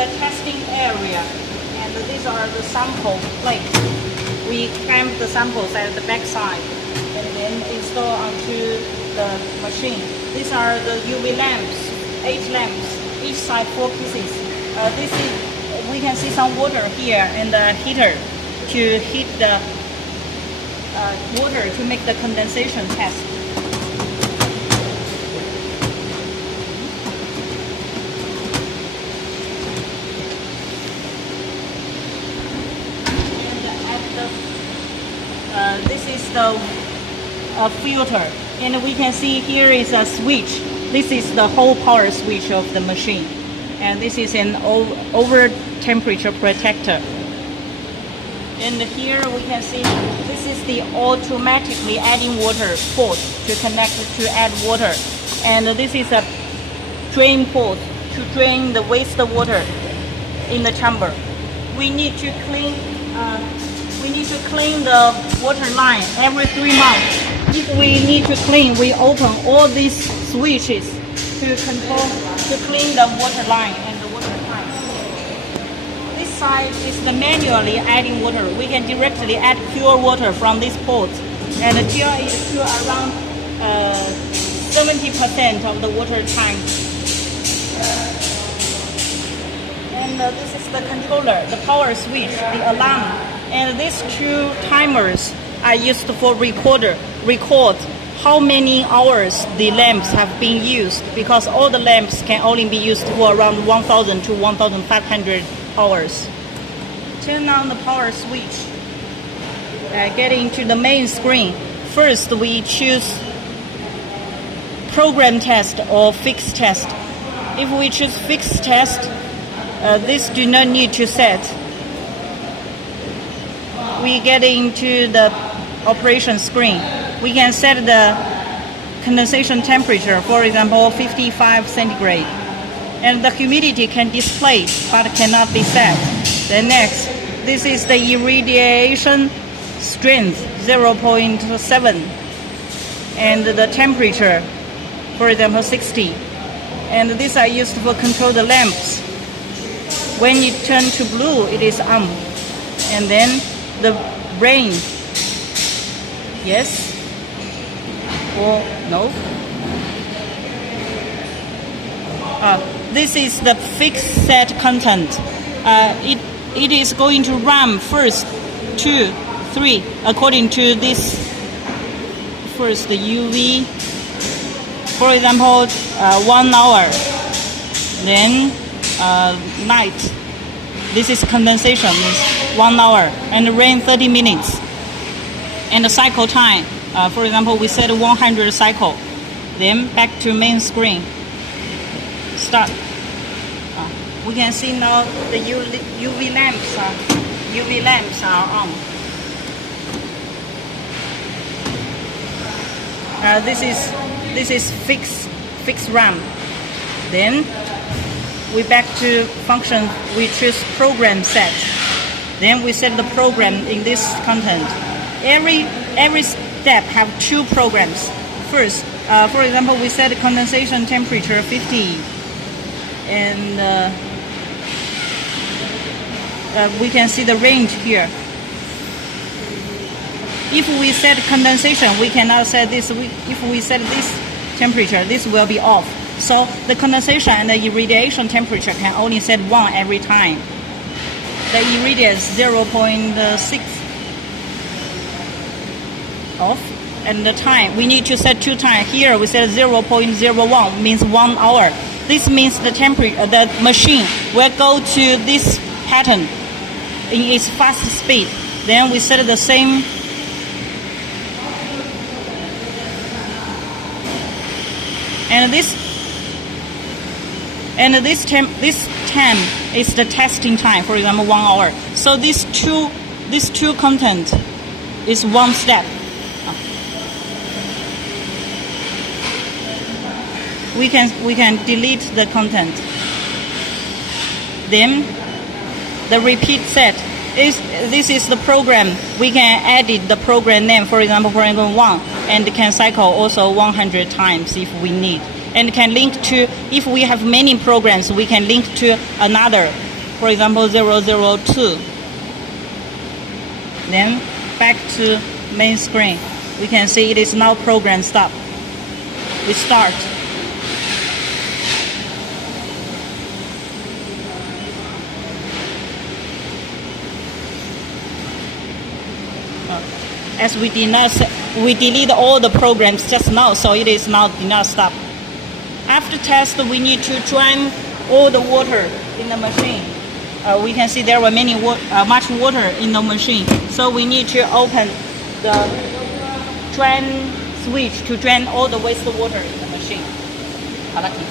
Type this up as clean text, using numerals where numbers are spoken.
the testing area, and these are the sample plates. We clamp the samples at the back side and then install onto the machine. These are the UV lamps, 8 lamps, each side 4 pieces. We can see some water here and the heater to heat the water to make the condensation test. This is the filter, and we can see here is a switch. This is the whole power switch of the machine, and this is an over temperature protector. And here we can see this is the automatically adding water port to connect to add water, and this is a drain port to drain the wastewater in the chamber. We need to clean the water line every 3 months. If we need to clean, we open all these switches to clean the water line and the water tank. This side is the manually adding water. We can directly add pure water from this port, and here is to around 70% of the water tank. And this is the controller, the power switch, the alarm. And these 2 timers are used for record how many hours the lamps have been used, because all the lamps can only be used for around 1,000 to 1,500 hours. Turn on the power switch. Getting to the main screen. First, we choose program test or fixed test. If we choose fixed test, this do not need to set. We get into the operation screen. We can set the condensation temperature, for example, 55 centigrade. And the humidity can display, but cannot be set. Then next, this is the irradiation strength, 0.7. And the temperature, for example, 60. And these are used for control the lamps. When you turn to blue, it is on. And then the rain, yes or no. This is the fixed set content. It is going to run first 2, 3 according to this. First the UV, for example, 1 hour. Then night. This is condensation, is 1 hour, and rain 30 minutes. And the cycle time, for example, we set 100 cycle. Then back to main screen. Start. We can see now the UV lamps are on. This is fixed RAM. Then we back to function, we choose program set. Then we set the program in this content. Every step have 2 programs. First, for example, we set condensation temperature 50, and we can see the range here. If we set condensation, we cannot set this. If we set this temperature, this will be off. So the condensation and the irradiation temperature can only set 1 every time. The irradiance 0.6 off, and the time we need to set 2 times. Here we set 0.01, means 1 hour. This means the temperature, the machine will go to this pattern in its fast speed. Then we set the same. And this time is the testing time, for example, 1 hour. So these two content is 1 step. We can delete the content. Then the repeat set this is the program. We can edit the program name, for example, program 1, and can cycle also 100 times if we need. And can link to, if we have many programs, we can link to another For example, 002. Then back to main screen. We can see it is now program stop. We start. As we delete all the programs just now, so it is now did not stop. After test, we need to drain all the water in the machine. We can see there were much water in the machine, so we need to open the drain switch to drain all the wastewater in the machine. 好了，停。